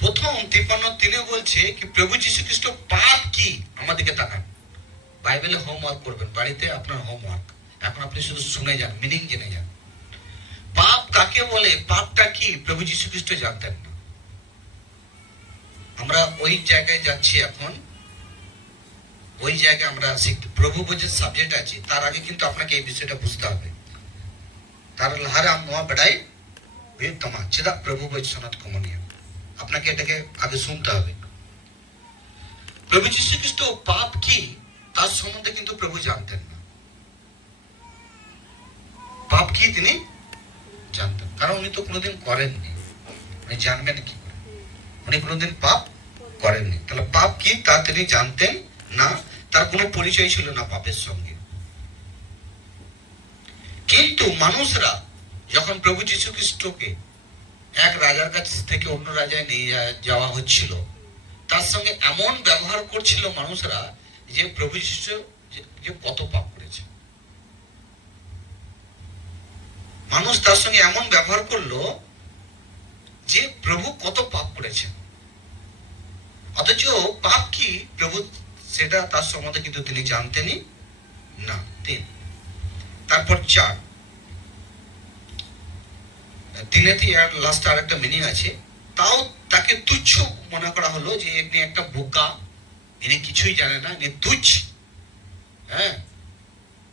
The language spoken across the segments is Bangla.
প্রথম 53:3 বলছে কি প্রভু যীশু খ্রিস্ট পাপ কি, আমাদেরকে তাকান। বাইবেলে হোমওয়ার্ক করবেন বাড়িতে, আপনার হোমওয়ার্ক। এখন আপনি শুধু শুনে যান, মিনিং জেনে যান। পাপ কাকে বলে, পাপটা কি, প্রভু যীশু খ্রিস্ট জানতেন না। আমরা ওই জায়গায় যাচ্ছি এখন, ওই জায়গায় আমরা শিখতে। প্রভু যে সাবজেক্ট আছে তার আগে কিন্তু আপনাকে এই বিষয়টা বুঝতে হবে। তার লাহারে নোয়া বেড়াই তমা চেদা প্রভু সনাত কমনীয়, আপনাকে এটাকে আগে শুনতে হবে। প্রভু যীশু খ্রিস্ট পাপ কি তার সম্বন্ধে কিন্তু প্রভু জানতেন না। পাপ কি তিনি জানতেন, কারণ উনি তো কোনোদিন করেননি। উনি জানবেন কি করে, উনি কোনোদিন পাপ করেননি। তাহলে পাপ কি তা তিনি জানতেন না, তার কোনো পরিচয় ছিল না পাপের সঙ্গে। কিন্তু মানুষরা যখন প্রভু যীশু খ্রিস্টকে এক রাজার কাছ থেকে অন্য রাজায় নিয়ে যাওয়া হচ্ছিল, তার সঙ্গে এমন ব্যবহার করছিল মানুষরা যে প্রভু যীশু যে কত পাপ করেছে। মানুষ তার সঙ্গে এমন ব্যবহার করলো যে প্রভু কত পাপ করেছে, অথচ পাপ কি প্রভু সেটা তার সম্বন্ধে কিন্তু তিনি জানতেনই না। 3 তারপর 4 3 এর লাস্ট আর একটা মিনিং আছে। তাও তাকে তুচ্ছ মনে করা হলো যে এমনি একটা বোকা, ইনি কিছুই জানে না, ইনি তুচ্ছ, হ্যাঁ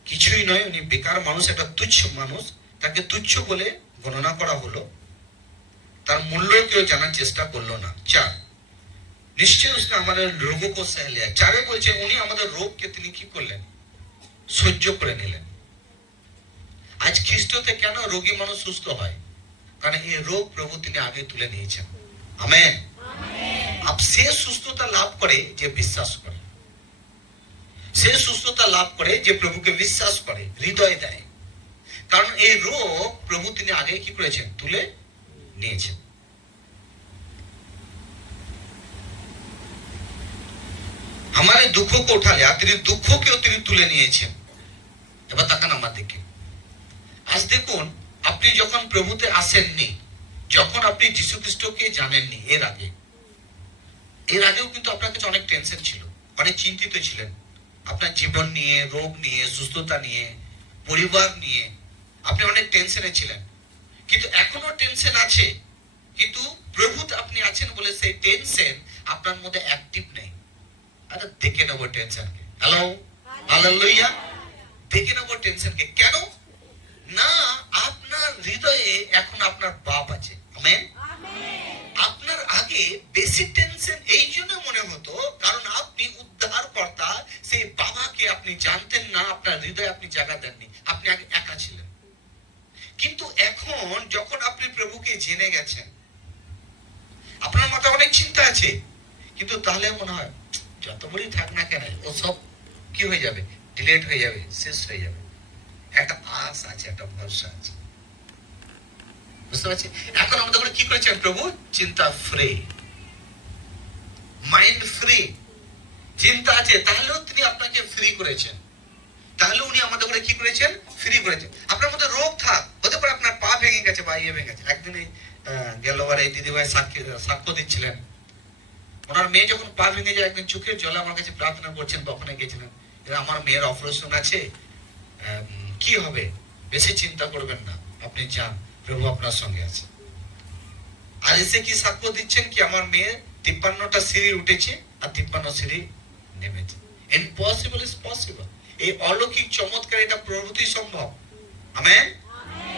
কিছুই নয়, উনি বেকার মানুষ, একটা তুচ্ছ মানুষ, তাকে তুচ্ছ বলে গণনা করা হলো। তার মূল্য কেউ জানার চেষ্টা করলো না। 4 নিশ্চয় उसने আমাদের রোগও को सह लिया। 4 বলছে উনি আমাদের রোগকে তিনি কি করলেন, সহ্য করে নিলেন। আজ খ্রিস্টতে কেন রোগী মানুষ সুস্থ হয়, কারণ এই রোগ প্রভু তিনি আগে তুলে নিয়েছেন। আমেন। আপ সে সুস্থতা লাভ করে যে বিশ্বাস করে, সে সুস্থতা লাভ করে যে প্রভুকে বিশ্বাস করে, হৃদয় দেয়। কারণ এই রোগ প্রভু তিনি আগে কি করেছেন, তুলে নিয়েছেন। हमारे दुखों को उठा लिया, तेरे दुखों के তিনি তুলে নিয়েছেন। এবার তাকান আমার দিকে। আজ দেখুন, আপনি যখন প্রভুতে আসেননি, যখন আপনি যীশু খ্রিস্টকে জানেননি, এর আগেও কিন্তু আপনার কাছে অনেক টেনশন ছিল, অনেক চিন্তিত ছিলেন আপনার জীবন নিয়ে, রোগ নিয়ে, সুস্থতা নিয়ে, পরিবার নিয়ে, আপনি অনেক টেনশনে ছিলেন। কিন্তু এখনো টেনশন আছে, কিন্তু প্রভুতে আপনি আছেন বলে সেই টেনশন আপনার মধ্যে অ্যাক্টিভ নেই। আরে দেখে নেবো টেনশনকে। Hello, hallelujah. দেখে নেবো টেনশনকে। কেন না, আপনার হৃদয়ে এখন আপনার বাপ আছে। আমেন। আপনার আগে বেশি টেনশন এই জন্য মনে হতো কারণ আপনি উদ্ধারকর্তা সেই বাবাকে আপনি জানতেন না, আপনার হৃদয়ে আপনি জায়গা দেননি, আপনি আগে একা ছিলেন। কিন্তু এখন যখন আপনি প্রভুকে জেনে গেছেন, আপনার মাথায় অনেক চিন্তা আছে, কিন্তু তাহলে মনে হয় যত বড়ই থাক না কেন ও সব কি হয়ে যাবে, ডিলেট হয়ে যাবে, শেষ হয়ে যাবে। একটা আশ আছে, একটা ভরসা আছে, বুঝতে পারছি। এখন আমাদের কি করেছেন প্রভু, চিন্তা ফ্রি, মাইন্ড ফ্রি। চিন্তা আছে তাহলেও তিনি আপনাকে ফ্রি করেছেন, তাহলে উনি আমাদের করে কি করেছেন, ফ্রি করেছেন। আপনার মধ্যে রোগ থাক, হতে পারে আপনার পা ভেঙে গেছে বা ইয়ে ভেঙে গেছে। একদিন গেলবার এই দিদিভাই সাক্ষ্য দিচ্ছিলেন, ওনার মেয়ে যখন পা ভেঙে যায়, একদিন চোখের জলে আমার কাছে প্রার্থনা করছেন, তখনই গেছিলেন, আমার মেয়ের অপারেশন আছে, কি হবে, বেশি চিন্তা করবেন না, আপনি যান, প্রভু আপনার সঙ্গে আছে। আর এসে কি সাক্ষ্য দিচ্ছেন কি আমার মেয়ে 53টা সিঁড়ি উঠেছে আর 53 সিঁড়ি নেমেছে। Impossible is possible. এই অলৌকিক চমৎকার এটা প্রভুতেই সম্ভব। আমেন।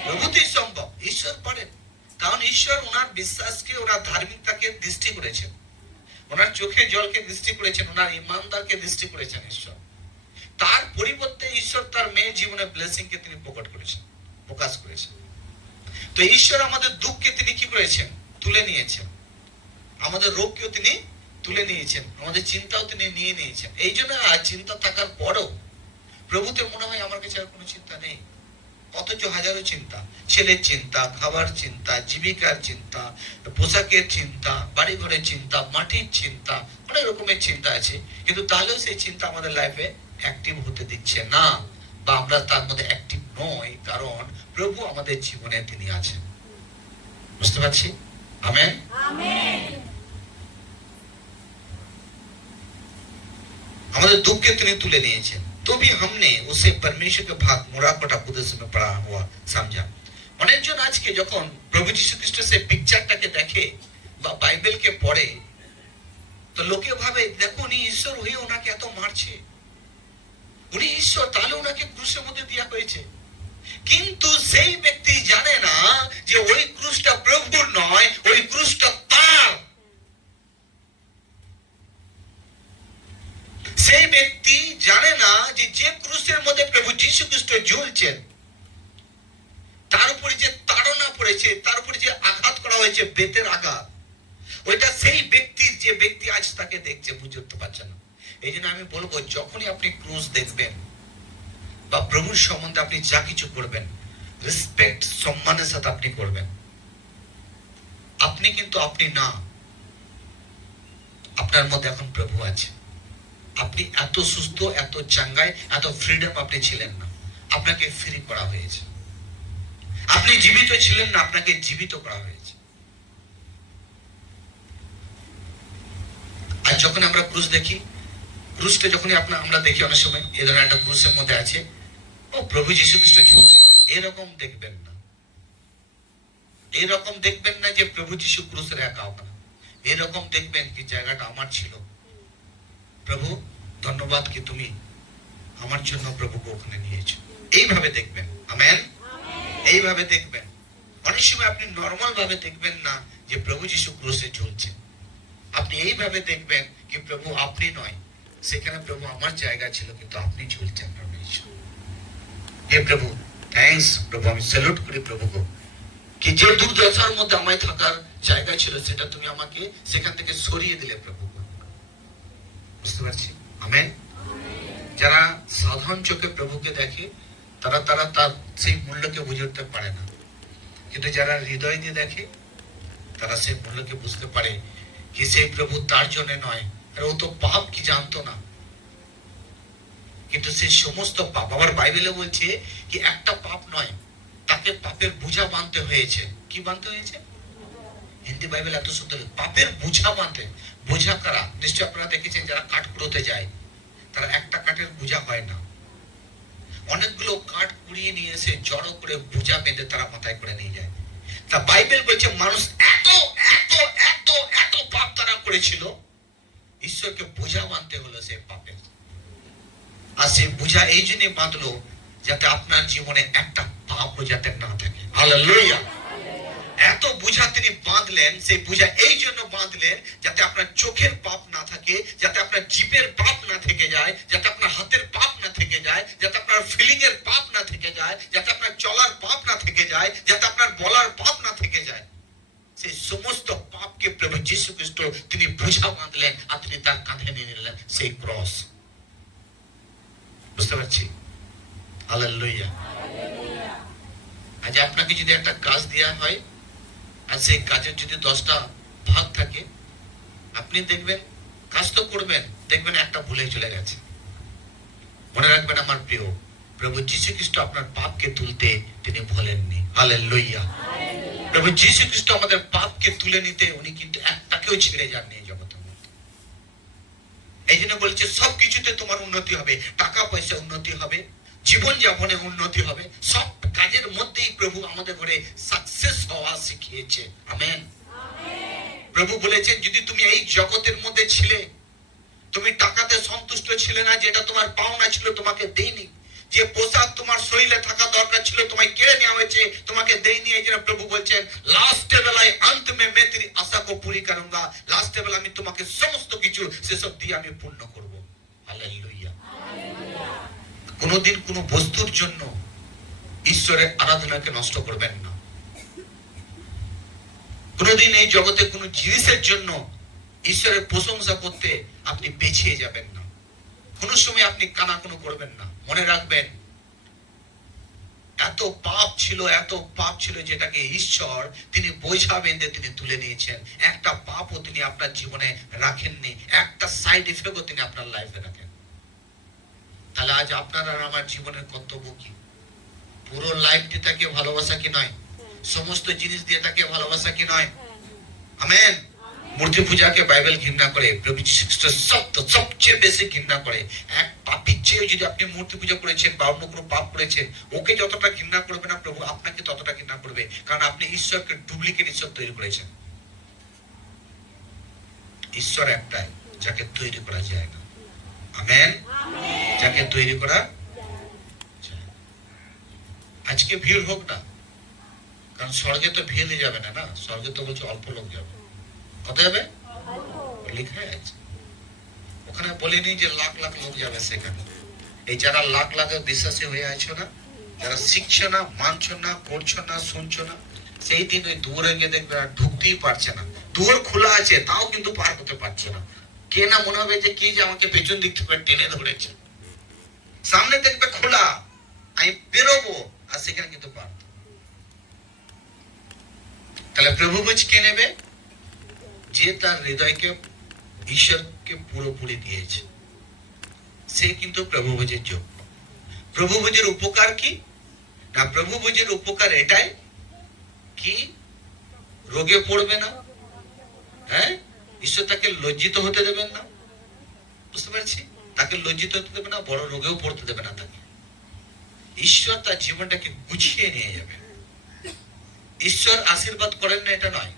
প্রভুতেই সম্ভব। ঈশ্বর পারেন, কারণ ঈশ্বর ওনার বিশ্বাসকে, ওনার ধার্মিকতাকে দৃষ্টি করেছেন, ওনার চোখে জলকে দৃষ্টি করেছেন, ওনার ইমানদারকে দৃষ্টি করেছেন ঈশ্বর। তার পরিবর্তে ঈশ্বর তার মেয়ের জীবনে ব্লেসিং কে তিনি প্রকাশ করেছেন। তো ঈশ্বর আমাদের দুঃখকে তিনি কি করেছেন, তুলে নিয়েছেন, আমাদের রোগকেও তিনি তুলে নিয়েছেন, আমাদের চিন্তাও তিনি নিয়ে নিয়েছেন। এই জন্য আর চিন্তা থাকার পরও প্রভুতে মনে হয় আমার কাছে আর কোনো চিন্তা নেই, অথচ হাজারো চিন্তা, ছেলের চিন্তা, খাবার চিন্তা, জীবিকার চিন্তা, পোশাকের চিন্তা, বাড়ি ঘরের চিন্তা, মাটির চিন্তা, অনেক রকমের চিন্তা আছে। কিন্তু তাহলেও সেই চিন্তা আমাদের লাইফে অ্যাক্টিভ হতে দিচ্ছে না, বা আমরা তার মধ্যে অ্যাক্টিভ নই, কারণ প্রভু আমাদের জীবনে তিনি আছেন। বুঝতে পারছি? আমেন। हमारे दुख के तिनी तुले निয়েছেন। तो भी हमने उसे परमेश्वर के भाग मुराकोटा उपदेश में पढ़ा हुआ समझा। অনেকজন আজকে যখন প্রভু যীশু খ্রিস্টের সেই পিকচারটাকে দেখে বা বাইবেলকে পড়ে, তো লোকে ভাবে দেখো উনি ঈশ্বর হয়ে ওনাকে এত মারছে, উনি ঈশ্বর, তাহলে ওনাকে ক্রুশের মধ্যে দেওয়া হয়েছে। কিন্তু সেই ব্যক্তি জানে না যে ওই ক্রুশটা প্রভুর নয়, ওই ক্রুশটা তার। সেই ব্যক্তি জানে না যে যে ক্রুশের মধ্যে প্রভু যীশু খ্রিস্ট ঝুলছেন, তার উপরে যে তাড়না পড়েছে, তার উপরে যে আঘাত করা হয়েছে, বেতের আঘাত, ওইটা সেই ব্যক্তি, যে ব্যক্তি আজ তাকে দেখছে বুঝতে পারছে না। এই জন্য আমি বলবো, যখনই আপনি ক্রুশ দেখবেন বা প্রভুর সম্বন্ধে আপনি যা কিছু করবেন, রেসপেক্ট, সম্মানের সাথে আপনি করবেন। আপনি কিন্তু আপনি না, আপনার মধ্যে এখন প্রভু আছে। আপনি এত সুস্থ, এত চাঙ্গায়, এত ফ্রিডম আপনি ছিলেন না, আপনাকে ফ্রি করা হয়েছে। আপনি জীবিত ছিলেন না, আপনাকে জীবিত করা হয়েছে। আর যখন আমরা ক্রুশ দেখি, ক্রুশটা যখনই আমরা দেখি, অনেক সময় এই ধরনের একটা ক্রুশের মধ্যে আছে, ও প্রভু যীশু খ্রিস্ট চলছে, এরকম দেখবেন না। এরকম দেখবেন না যে প্রভু যীশু ক্রুশের একা আপনার, এরকম দেখবেন কি জায়গাটা আমার ছিল, প্রভু ধন্যবাদ কি তুমি আমার জন্য প্রভুকে ওখানে নিয়েছো। এইভাবে দেখবেন। আমেন। এইভাবে দেখবেন। অনেক সময় আপনি নর্মাল ভাবে দেখবেন না যে প্রভু যীশু ক্রুশে ঝুলছে, আপনি এইভাবে দেখবেন কি প্রভু আপনি নয়, সেখানে প্রভু আমার জায়গা ছিল কিন্তু আপনি ঝুলছেন। প্রভু যীশু, হে প্রভু থ্যাঙ্কস প্রভু, আমি স্যালুট করি প্রভুকে কি যে দুর্দশার মধ্যে আমায় থাকার জায়গা ছিল, সেটা তুমি আমাকে সেখান থেকে সরিয়ে দিলে প্রভু। বুঝতে পারছি? আমেন। যারা সাধারণ চোখে প্রভুকে দেখে, তারা তার সেই মূল্যকে বুঝে উঠতে পারে না, কিন্তু যারা হৃদয় দিয়ে দেখে, তারা সেই মূল্যকে বুঝতে পারে কি সেই প্রভু তার জন্য নয়। আর ও তো পাপ কি জানতো না, কিন্তু সেই সমস্ত পাপ, আবার বাইবেলে বলছে কি একটা পাপ নয়, তাকে পাপের বোঝা বাঁধতে হয়েছে। কি বাঁধতে হয়েছে? হিন্দি বাইবেল এত সুন্দর, পাপের বোঝা বাঁধতে। বোঝা কারা? নিশ্চয় আপনারা দেখেছেন, যারা কাঠ কুড়োতে যায়, তারা একটা কাঠের বোঝা হয় না, অনেকগুলো কাঠ কুড়িয়ে নিয়ে এসে জড়ো করে বোঝা বেঁধে তারা মাথায় করে নিয়ে যায়। তা বাইবেল বলছে মানুষ এত এত এত এত পাপ তারা করেছিল, ঈশ্বরকে বোঝা বাঁধতে হলো সেই পাপের। আর সেই বোঝা এই জন্য বাঁধলো যাতে আপনার জীবনে একটা পাপও যাতে না থাকে। হালেলুয়া। এত বোঝা তিনি বাঁধলেন, সেই বোঝা এই জন্য বাঁধলেন যাতে আপনার চোখের পাপ না থাকে, যাতে আপনার জিভের পাপ না থেকে যায়, যাতে আপনার হাতের পাপ না থেকে যায়, যাতে আপনার ফিলিং এর পাপ না থেকে যায়, যাতে আপনার চলার পাপ না থেকে যায়, যাতে আপনার বলার পাপ না থেকে যায়। সেই সমস্ত পাপকে প্রভু যীশু খ্রিস্ট তিনি বোঝা বাঁধলেন আর তিনি তার কাঁধে নিয়ে নিলেন সেই ক্রস। বুঝতে পারছি? হালেলুয়া। আজ আপনাকে যদি একটা কাজ দেওয়া হয়, আর সেই কাজের যদি 10টা ভাগ থাকে, আপনি দেখবেন কাজ তো করবেন, দেখবেন একটা ভুলে চলে গেছে। মনে রাখবেন আমার প্রিয়, প্রভু যীশু খ্রিস্ট আপনার পাপকে তুলতে তিনি ভুলেননি। হালেলুয়া। প্রভু যীশু খ্রিস্ট আমাদের পাপকে তুলে নিতে উনি কিন্তু একটাকেও ছেড়ে যাননি জগতের মধ্যে। এই জন্য বলছে সবকিছুতে তোমার উন্নতি হবে, টাকা পয়সা উন্নতি হবে, জীবন যাপনে উন্নতি হবে, সব কাজের মধ্যেই প্রভু আমাদের ঘরে সাকসেস হওয়া শিখিয়েছে। আমেন। প্রভু বলেছেন যদি তুমি এই জগতের মধ্যে ছিলে, তুমি টাকাতে সন্তুষ্ট ছিলে না, যেটা তোমার পাওনা ছিল তোমাকে দেইনি, যে পোশাক তোমার শরীরে থাকা দরকার ছিল তোমায় কেড়ে নেওয়া হয়েছে, তোমাকে দেইনি। এই জন্য প্রভু বলছেন লাস্টে বেলায় অন্ত মে मैं तेरी आशा को पूरी करूंगा, লাস্টে বেলা আমি তোমাকে সমস্ত কিছু সেসব দিয়ে আমি পূর্ণ করব। হালেলুয়া। কোনদিন কোন বস্তুর জন্য ঈশ্বরের আরাধনাকে নষ্ট করবেন না। কোনদিন এই জগতে কোন জিনিসের জন্য ঈশ্বরের প্রশংসা করতে আপনি পেছিয়ে যাবেন না। কোন সময় আপনি কানাকুনো করবেন না। মনে রাখবেন এত পাপ ছিল যেটাকে ঈশ্বর তিনি বোঝা বেঁধে তিনি তুলে নিয়েছেন। একটা পাপও তিনি আপনার জীবনে রাখেননি, একটা সাইড এফেক্টও তিনি আপনার লাইফে রাখেন। তাহলে আজ আপনার আর আমার জীবনের কর্তব্য কি? পুরো লাইফটি তাকে ভালোবাসা কি নয়? সমস্ত জিনিস দিয়ে তাকে ভালোবাসা কি নয়? আমেন। মূর্তি পূজাকে বাইবেল ঘৃণা করে, প্রভু যীশু খ্রিস্ট সবচেয়ে বেশি ঘৃণা করে। এক পাপীর চেয়ে যদি আপনি মূর্তি পূজা করেছেন বা অন্য কোনো পাপ করেছেন, ওকে যতটা ঘৃণা করবে না প্রভু আপনাকে ততটা ঘৃণা করবে, কারণ আপনি ঈশ্বরকে ডুপ্লিকেট ঈশ্বর তৈরি করেছেন। ঈশ্বর একটাই, যাকে তৈরি করা যায় না। আমেন। যাকে তৈরি করা যায়। আজকে ভিড় হোক না, কারণ স্বর্গে তো ভিড় যাবে না, না স্বর্গে তো বলছে অল্প লোক যাবে। কত যাবে? লেখা আছে ওখানে, বলিনি যে লাখ লাখ লোক যাবে সেখানে। এই যারা লাখ লাখ বিশ্বাসী হয়ে আছো না, যারা শিখছো না, মানছো না, করছো না, শুনছো না, সেই দিন ওই দূরে গিয়ে দেখবে আর ঢুকতেই পারছে না। দুয়ার খোলা আছে তাও কিন্তু পার হতে পারছে না। কে না মনে হবে যে কি যে আমাকে পেছন দিক থেকে টেনে ধরেছে। সামনে দেখবে খোলা, আমি বেরোবো, আর সেখানে কিন্তু পার। তাহলে প্রভু ভোজ কে নেবে? যে তার হৃদয়কে ঈশ্বরকে পুরোপুরি দিয়েছে, সে কিন্তু প্রভু ভোজের যোগ্য। প্রভু ভোজের উপকার কি না? প্রভু ভোজের উপকার এটাই কি, রোগে পড়বে না, হ্যাঁ, ঈশ্বর তাকে লজ্জিত হতে দেবেন না। বুঝতে পারছি? তাকে লজ্জিত হতে দেবে না, বড় রোগেও পড়তে দেবে না তাকে। ঈশ্বর তার জীবনটাকে গুছিয়ে নিয়ে যাবে। ঈশ্বর আশীর্বাদ করেন না এটা নয়,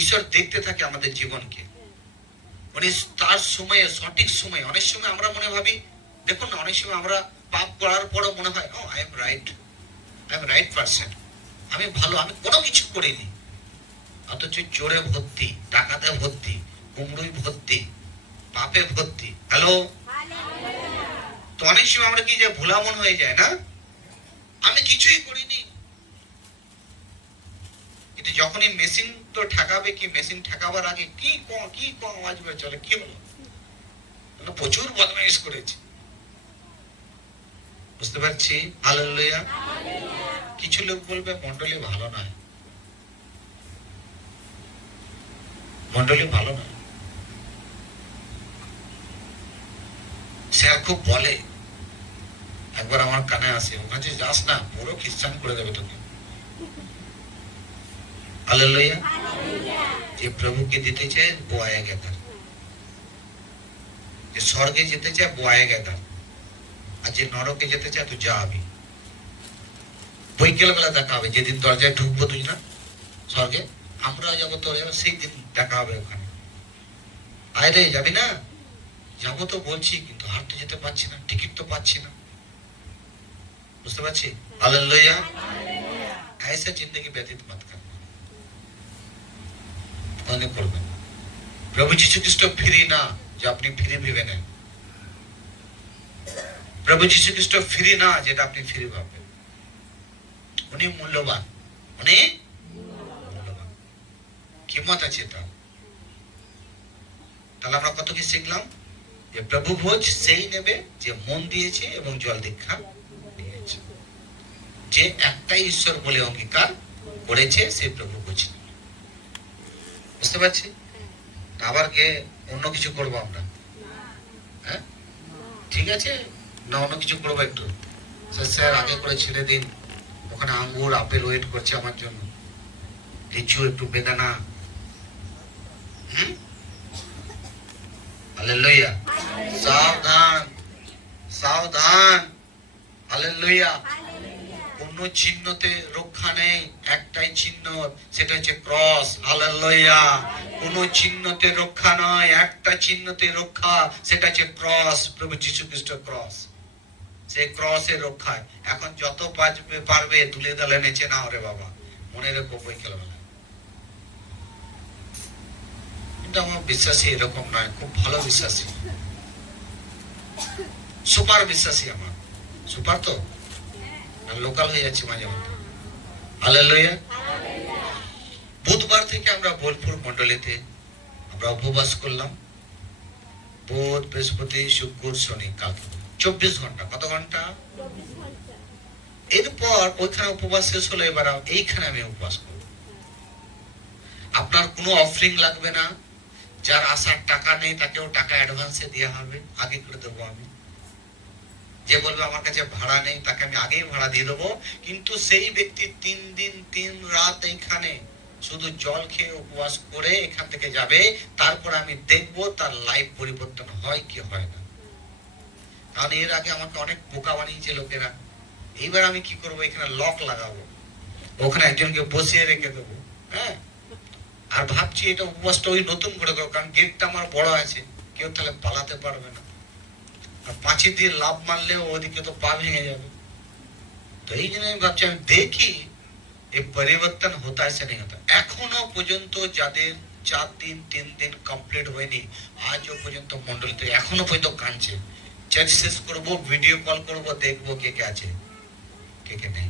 ঈশ্বর দেখতে থাকে আমাদের জীবনকে। মানে তার সময়ে, সঠিক সময়ে। অনেক সময় আমরা মনে ভাবি, দেখুন না, অনেক সময় আমরা পাপ করার পরও মনে হয় ও আই এম রাইট পারসন, আমি ভালো, আমি কোনো কিছু করিনি। অথচ চোরে ভর্তি, ডাকাতে ভর্তি, কুমড়োই ভর্তি, পাপে ভর্তি। হ্যালো। তো অনেক সময় আমরা কি যে ভোলা মন হয়ে যায় না, আমি কিছুই করিনি। কিন্তু যখনই মেশিন তো ঠেকাবে, কি মেশিন ঠেকাবার আগে কি কম আওয়াজ বের চলে, কি হলো, প্রচুর বদমাইশ করেছে। বুঝতে পারছি? হালেলুয়া। কিছু লোক বলবে মন্ডলী ভালো নয়, মন্ডলী ভালো নয়, স্যার খুব বলে। একবার আমার কানে আসে, ওখানে যাস না, পুরো খ্রিস্টান করে দেবে তোকে। हालेलुया। যে প্রভুকে দিতে চায় वो आएगा घर, যে স্বর্গে যেতে চায় वो आएगा घर, আর যে নরকে যেতে চায় তো যাবি। বৈকাল বেলা দেখা হবে, যেদিন দরজায় ঢুকবো তুই না স্বর্গে, আমরা যাবো তো সেই দিন দেখা হবে ওখানে। আয় রে, যাবি না? যাবো তো বলছি, কিন্তু হাঁটতে যেতে পারছি না, টিকিট তো পাচ্ছি না। বুঝতে পারছি? हालेलुया। ऐसा जिंदगी व्यतीत मत करना, মনে করবেন। প্রভু যীশু খ্রিস্ট ফ্রি না যে আপনি ফ্রি ভেবে নেন। প্রভু যীশু খ্রিস্ট ফ্রি না যেটা আপনি ফ্রি ভাববেন। উনি মূল্যবান, উনি মূল্যবান, কিমত আছে তার। তাহলে আমরা কত কি শিখলাম? যে প্রভু ভোজ সেই নেবে যে মন দিয়েছে এবং জল দীক্ষা দিয়েছে, যে একটাই ঈশ্বর বলে অঙ্গীকার করেছে, সেই প্রভু ভোজ। বুঝতে পারছি? আবার গিয়ে অন্য কিছু করবো আমরা? হ্যাঁ, ঠিক আছে না, অন্য কিছু করবো একটু। স্যার আগে করে ছেড়ে দিন, ওখানে আঙ্গুর আপেল ওয়েট করছে আমার জন্য, লিচু, একটু বেদানা। হালেলুয়া। সাবধান, সাবধান। হালেলুয়া। কোন চিহ্নতে রক্ষা নেই, একটাই চিহ্ন, সেটা হচ্ছে ক্রস। হালেলুয়া। কোন চিহ্নতে রক্ষা নয়, একটা চিহ্নতে রক্ষা, সেটা হচ্ছে ক্রস, প্রভু যীশু খ্রিস্ট ক্রস। সেই ক্রসের রক্ষায় এখন যত পারবে তুলে দলে নেচে নাও রে বাবা, মনে রেখো বৈকাল বেলা। কিন্তু আমার বিশ্বাসী এরকম নয়, খুব ভালো বিশ্বাসী, সুপার বিশ্বাসী। আমার সুপার তো লোকাল হয়ে যাচ্ছে মাঝে মধ্যে। হালেলুয়া। বুধবার থেকে আমরা বোলপুর মন্ডলীতে আমরা উপবাস করলাম, বুধ, বৃহস্পতি, শুক্র, শনি, কালকে 24 ঘন্টা। কত ঘন্টা? এরপর ওইখানে উপবাস শেষ হলো, এবার এইখানে আমি উপবাস করব। আপনার কোনো অফারিং লাগবে না, যার আসার টাকা নেই তাকেও টাকা অ্যাডভান্সে দেওয়া হবে, আগে করে দেবো আমি। যে বলবে আমার কাছে ভাড়া নেই তাকে আমি আগেই ভাড়া দিয়ে দেবো, কিন্তু সেই ব্যক্তি 3 দিন 3 রাত এইখানে শুধু জল খেয়ে উপবাস করে এখান থেকে যাবে, তারপর আমি দেখবো তার লাইফ পরিবর্তন হয় কি হয় না। কারণ এর আগে আমাকে অনেক বোকা বানিয়েছে লোকেরা। এইবার আমি কি করবো, এখানে লক লাগাবো, ওখানে একজনকে বসিয়ে রেখে দেবো, হ্যাঁ। আর ভাবছি এটা উপবাসটা ওই নতুন করে করবো, কারণ গেটটা আমার বড় আছে, কেউ তাহলে পালাতে পারবে না। আর পাঁচি দিয়ে লাভ মারলেও ওদিকে তো পা ভেঙে যাবে। তো এই জন্য আমি ভাবছি আমি দেখি এই পরিবর্তন হতা है नहीं होता। এখনো পর্যন্ত যাদের 4 দিন 3 দিন কমপ্লিট হয়নি, আজও পর্যন্ত মন্ডলীতে এখনো পর্যন্ত কাঁদছে। চার্চ শেষ করবো, ভিডিও কল করবো, দেখবো কে কে আছে কে কে নেই।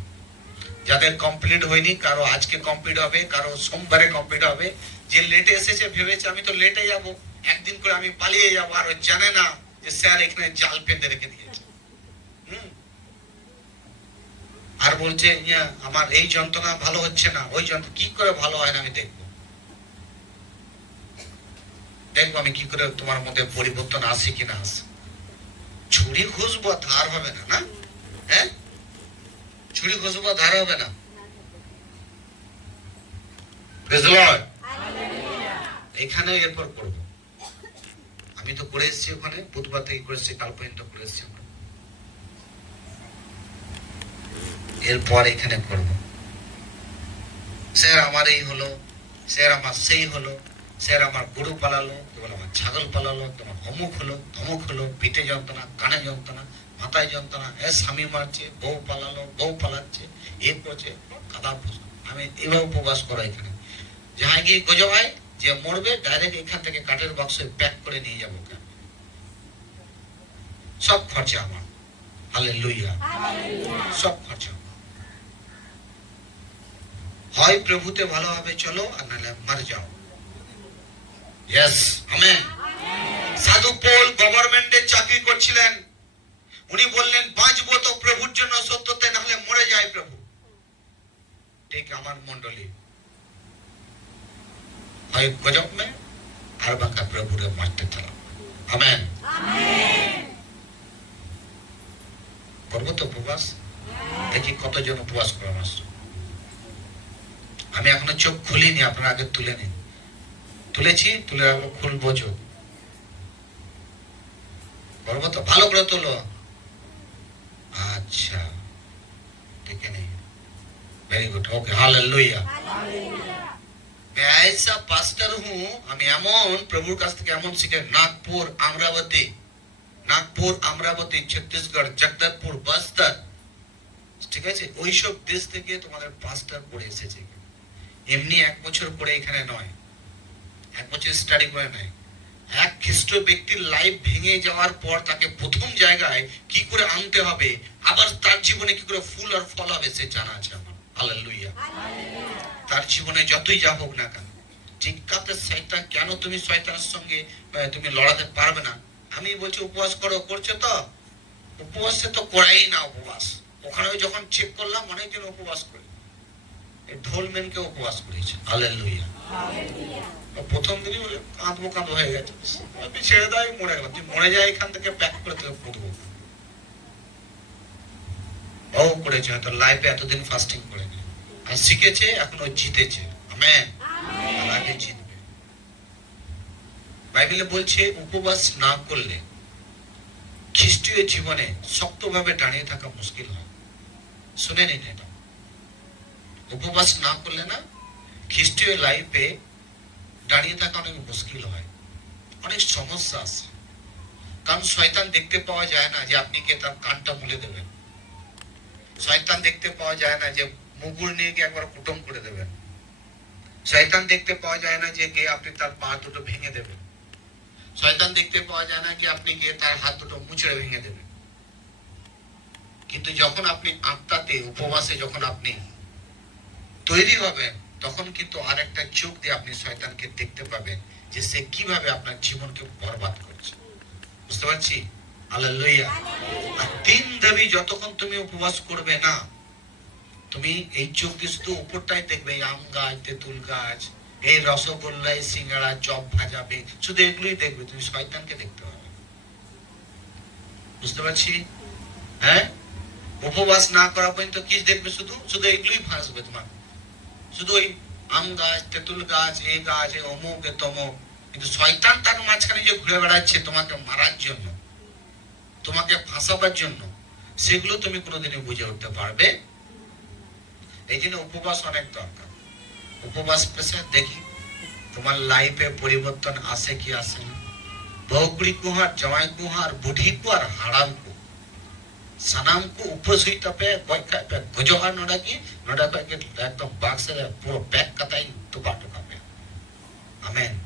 যাদের কমপ্লিট হয়নি, কারো আজকে কমপ্লিট হবে, কারো সোমবারে কমপ্লিট হবে। যে লেটে এসেছে ভেবেছে আমি তো লেটে যাব, একদিন করে আমি পালিয়ে যাবো, আর জানে না যে স্যার এখানে জাল পেতে রেখে দিয়েছে। আর বলছে আমার এই যন্ত্রণা ভালো হচ্ছে না, ওই যন্ত্রণা কি করে ভালো হয় না আমি দেখবো আমি কি করে তোমার মধ্যে পরিবর্তন আসে কিনা আসে। ছুরি ঘুষবো ধার হবে না, না হ্যাঁ, ছুরি ঘুষবো ধার হবে না। এখানে এরপর করবো, আমি তো করে এসেছি ওখানে, বুধবার থেকে করে এসেছি, কাল পর্যন্ত করে এসেছি। এরপর এখানে করব, স্যার আমার এই হলো, স্যার আমার সেই হলো, স্যার আমার গরু পালালো, তোমার আমার ছাগল পালালো, তোমার অমুক হলো ধমুক হলো, পিঠে যন্ত্রণা, কানে যন্ত্রণা, মাথায় যন্ত্রণা, স্বামী মারছে, বউ পালালো, বউ পালাচ্ছে, এ করছে, কাদা। আমি এভাবে উপবাস করা এখানে, যাহাই গিয়ে গজব হয়, যে মরবে ডাইরেক্ট এখান থেকে কাঠের বাক্সে প্যাক করে নিয়ে যাবো, সব খরচা আমার। হালেলুয়া, সব খরচা। হয় প্রভুতে ভালোভাবে চলো, আর নাহলে মার যাও। Yes, amen. সাধু পল গভর্নমেন্টে চাকরি করছিলেন, উনি বললেন বাঁচবো তো প্রভুর জন্য সত্যতে, না হলে মরে যায় প্রভু। ঠিক আমার মন্ডলী, হয় গজব মে আর বাঁকা প্রভুরে মারতে চলো। আমেন। করবো তো উপবাস, দেখি কতজন উপবাস করার আসছে। আমি এখনো চোখ খুলিনি, আপনারা আগে তুলে নিন। তুলেছি, তুলে খুলবো চোখ। করবো তো, ভালো করে তোলো। अच्छा, ठीक है नहीं, वेरी गुड, ओके, हालेलुया। मैं ऐसा पास्टर हूँ, আমি এমন প্রভুর কাছ থেকে এমন শিখে, নাগপুর, আমরাবতী, ছত্তিশগড়, জগদলপুর, বস্তর, ঠিক আছে, ওইসব দেশ থেকে তোমাদের পাস্টার পড়ে এসেছে। এমনি 1 বছর পরে এখানে নয়, 1 বছর স্টাডি করে নয়। এক খ্রিস্ট ব্যক্তির লাইফ ভেঙে যাওয়ার পর তাকে প্রথম জায়গায় কি করে আনতে হবে, আবার তার জীবনে কি করে ফুল আর ফল হবে, সে জানা আছে আমার। হালেলুয়া। তার জীবনে যতই যা হোক না কেন, জিজ্ঞাসা শয়তান, কেন তুমি শয়তানের সঙ্গে তুমি লড়াতে পারবে না। আমি বলছি উপবাস করো, করছে তো, উপবাসে তো করাই না উপবাস। ওখানে যখন চেক করলাম অনেকজন উপবাস করে, ঢোলম্যানকে উপবাস করেছে। হালেলুয়া। প্রথম দিনই কাঁদবো হয়ে গেছে, ছেড়ে দেয়, মরে গেল। তুই মরে যায় এখান থেকে, প্যাক করে তোকে পুঁতবো। ও করেছে হয়তো লাইফে এতদিন ফাস্টিং করে, আর শিখেছে, এখন ও জিতেছে। আমেন। আগে জিতবে। বাইবেলে বলছে উপবাস না করলে খ্রিস্টীয় জীবনে শক্তভাবে দাঁড়িয়ে থাকা মুশকিল হয়। শুনে নিন এটা, উপবাস না করলে না খ্রিস্টীয় লাইফে দাঁড়িয়ে থাকা অনেক মুশকিল হয়, অনেক সমস্যা আছে। কারণ শয়তান দেখতে পাওয়া যায় না যে আপনি কে তার কানটা মুলে দেবেন। শয়তান দেখতে পাওয়া যায় না যে মুগুর নিয়ে গিয়ে একবার কুটুম করে দেবেন। শয়তান দেখতে পাওয়া যায় না যে গিয়ে আপনি তার পা দুটো ভেঙে দেবেন। শয়তান দেখতে পাওয়া যায় না যে আপনি গিয়ে তার হাত দুটো মুচড়ে ভেঙে দেবেন। কিন্তু যখন আপনি আত্মাতে উপবাসে যখন আপনি তৈরি হবেন, তখন কিন্তু আর একটা চোখ দিয়ে আপনি শয়তানকে দেখতে পাবেন যে সে কিভাবে আপনার জীবনকে বরবাদ করছে। বুঝতে পারছি? হালেলুয়া। আর 3 দাবি যতক্ষণ তুমি উপবাস করবে না, তুমি এই চোখ দিয়ে শুধু উপরটাই দেখবে, আম গাছ, তেঁতুল গাছ, এই রসগোল্লা, এই সিঙ্গাড়া, চপ ভাজাবে, শুধু এগুলোই দেখবে, তুমি শয়তানকে দেখতে পাবে। বুঝতে পারছি? হ্যাঁ, উপবাস না করা পর্যন্ত কি দেখবে? শুধু শুধু এগুলোই ভাসবে তোমার, শুধু ওই আম গাছ, তেঁতুল গাছ, এ গাছ, এ অমুক, এ তমুক, কিন্তু শয়তান তার মাঝখানে যে ঘুরে বেড়াচ্ছে তোমাকে মারার জন্য, তোমাকে ফাঁসাবার জন্য, সেগুলো তুমি কোনোদিনই বুঝে উঠতে পারবে। এই জন্য উপবাস অনেক দরকার। উপবাস পেশে দেখি তোমার লাইফে পরিবর্তন আসে কি আসে না। बहुकुड़ी को और जवाई को और बुढ़ी को और हाड़ाम को सनाम को ऊपर सुई तपे बॉयका पे गुजोहा नोड़ा को के एकदम बाग से पूरा पैक कताई तो बाटो का पे। आमेन।